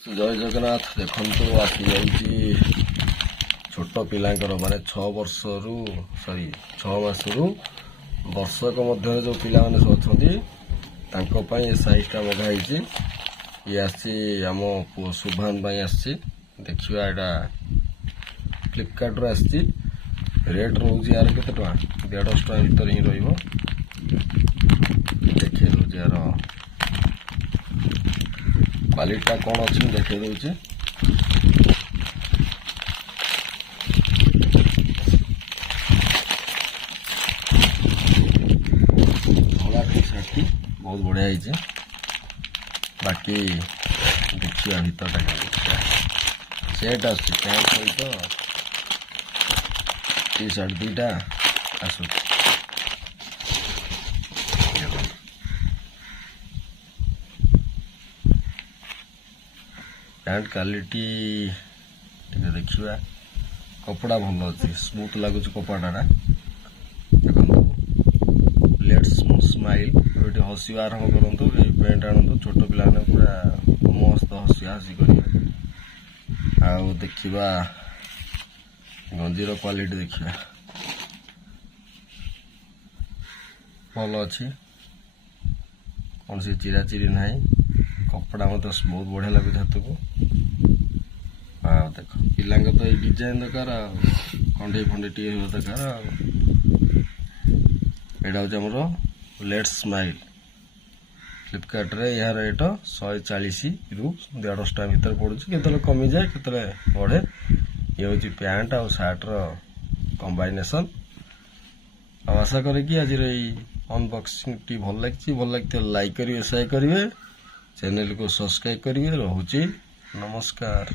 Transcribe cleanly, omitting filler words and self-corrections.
जय जगन्नाथ देखु आसी जाऊँगी छोट पिलांकर माने 6 वर्ष रु सॉरी 6 मास रु वर्षक मध्य जो पिला माने अच्छा साइजटा मगाई ये आम शुभान आसी देखा यहाँ फ्लिपकार्ट रू आसी रेट रोज यार के 150 टका भर ही देखे दूसरी यार क्वालिटी कौन अच्छी देखे दूसरी धला टी सार्ट बहुत बढ़िया है बाकी देखिए भीतर सेट आस पैंट सहित टी सार्ट दुईटा आसु पैंट क्वालिटी देखा कपड़ा भल अच्छी स्मूथ लगुच कपड़ा देखो लेट्स स्माइल हसवा आरंभ करूँ पैंट आणु छोट पिला पूरा मस्त हसिया हसी कर देखा गंजीर क्वालिटी देखा भल अच्छी कौन सी चिरा चिरी ना कपड़ा मत बहुत बढ़िया लगे हाथ को देख पिला तो ये डिजाइन दरकार कंडे फंडे टी दरकार यहाँ हूँ लेट्स स्माइल फ्लिपकार्ट रे यार रेट 140 रु 150 टका भर पड़ू के कमी जाए के बढ़े ये हूँ पैंट आ सार्ट कंबाइनेशन आशा करे कि आज अनबॉक्सिंग टी भल लगी लाइक करेंगे शेयर करेंगे चैनल को सब्सक्राइब करेंगे रोचे नमस्कार।